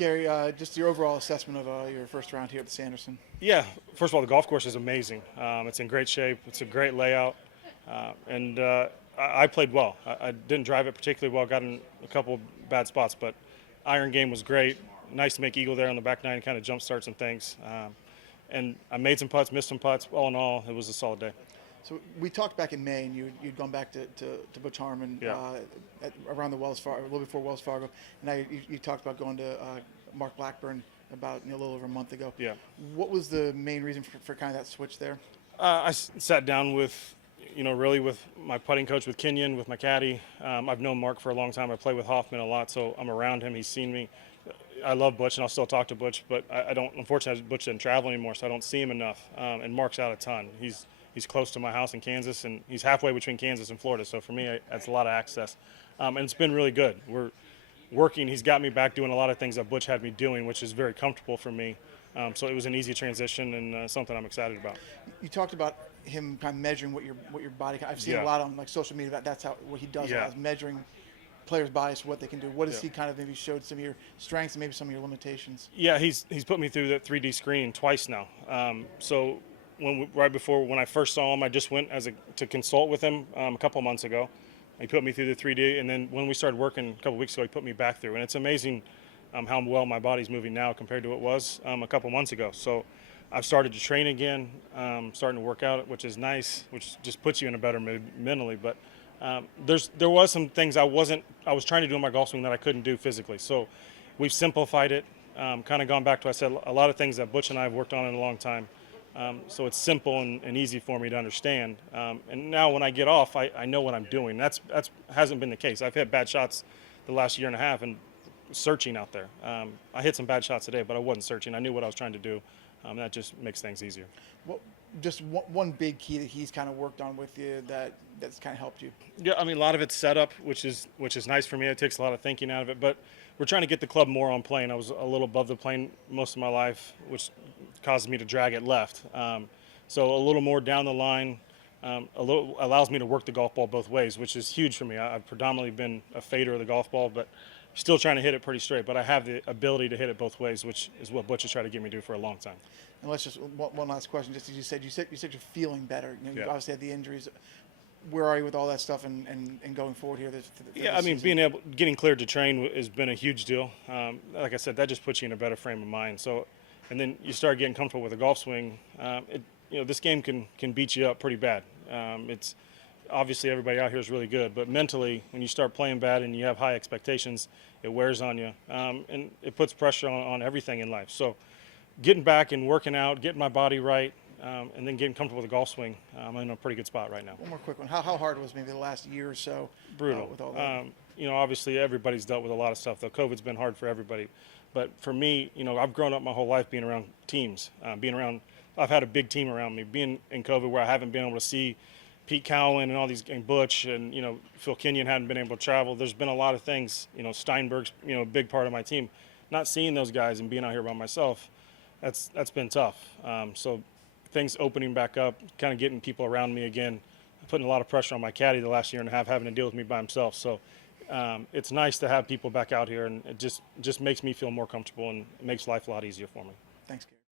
Gary, just your overall assessment of your first round here at the Sanderson. Yeah, first of all, the golf course is amazing. It's in great shape. It's a great layout, and I played well. I didn't drive it particularly well. Got in a couple bad spots, but iron game was great. Nice to make eagle there on the back nine, kind of jump starts and things. And I made some putts, missed some putts. All in all, it was a solid day. So we talked back in May, and you'd gone back to Butch Harmon around the Wells Fargo, a little before Wells Fargo, and now you talked about going to Mark Blackburn about a little over a month ago. Yeah. What was the main reason for kind of that switch there? I sat down with, really with my putting coach, with Kenyon, with my caddy. I've known Mark for a long time. I play with Hoffman a lot, so I'm around him. He's seen me. I love Butch, and I'll still talk to Butch, but I don't. Unfortunately, Butch doesn't travel anymore, so I don't see him enough. And Mark's out a ton. He's close to my house in Kansas, and he's halfway between Kansas and Florida. So for me, that's a lot of access, and it's been really good. We're working. He's got me back doing a lot of things that Butch had me doing, which is very comfortable for me. So it was an easy transition and something I'm excited about. You talked about him kind of measuring what your body. I've seen a lot on like social media. That's what he does. Yeah. Measuring players' bodies for what they can do. What has he kind of maybe showed some of your strengths and maybe some of your limitations? Yeah, he's put me through that 3D screen twice now. So right before when I first saw him, I just went to consult with him a couple months ago. He put me through the 3D, and then when we started working a couple weeks ago, he put me back through. And it's amazing how well my body's moving now compared to what it was a couple months ago. So I've started to train again, starting to work out, which is nice, which just puts you in a better mood mentally. But there was some things I was trying to do in my golf swing that I couldn't do physically. So we've simplified it, kind of gone back to I said a lot of things that Butch and I have worked on in a long time. So it's simple and easy for me to understand. And now when I get off, I know what I'm doing. That's hasn't been the case. I've hit bad shots the last year and a half and searching out there. I hit some bad shots today, but I wasn't searching. I knew what I was trying to do. That just makes things easier. Well, just one big key that he's kind of worked on with you that's kind of helped you. Yeah, I mean, a lot of it's setup, which is nice for me. It takes a lot of thinking out of it, but we're trying to get the club more on plane. I was a little above the plane most of my life, which causes me to drag it left. So a little more down the line, allows me to work the golf ball both ways, which is huge for me. I've predominantly been a fader of the golf ball, but still trying to hit it pretty straight. But I have the ability to hit it both ways, which is what Butch has tried to get me to do for a long time. And let's just one last question. Just as you said you're feeling better. You obviously had the injuries. Where are you with all that stuff and going forward here? I mean, getting cleared to train has been a huge deal. Like I said, that just puts you in a better frame of mind. So, and then you start getting comfortable with a golf swing. This game can beat you up pretty bad. It's obviously everybody out here is really good, but mentally, when you start playing bad and you have high expectations, it wears on you, and it puts pressure on everything in life. So, getting back and working out, getting my body right. And then getting comfortable with the golf swing, I'm in a pretty good spot right now. One more quick one. How hard was maybe the last year or so? Brutal. With all that? Obviously everybody's dealt with a lot of stuff, though. COVID's been hard for everybody. But for me, I've grown up my whole life being around teams, I've had a big team around me. Being in COVID where I haven't been able to see Pete Cowan and all these, and Butch and, Phil Kenyon hadn't been able to travel. There's been a lot of things, Steinberg's, a big part of my team. Not seeing those guys and being out here by myself, that's been tough. So things opening back up, kind of getting people around me again, putting a lot of pressure on my caddy the last year and a half, having to deal with me by himself. So it's nice to have people back out here, and it just makes me feel more comfortable and it makes life a lot easier for me. Thanks, Gary.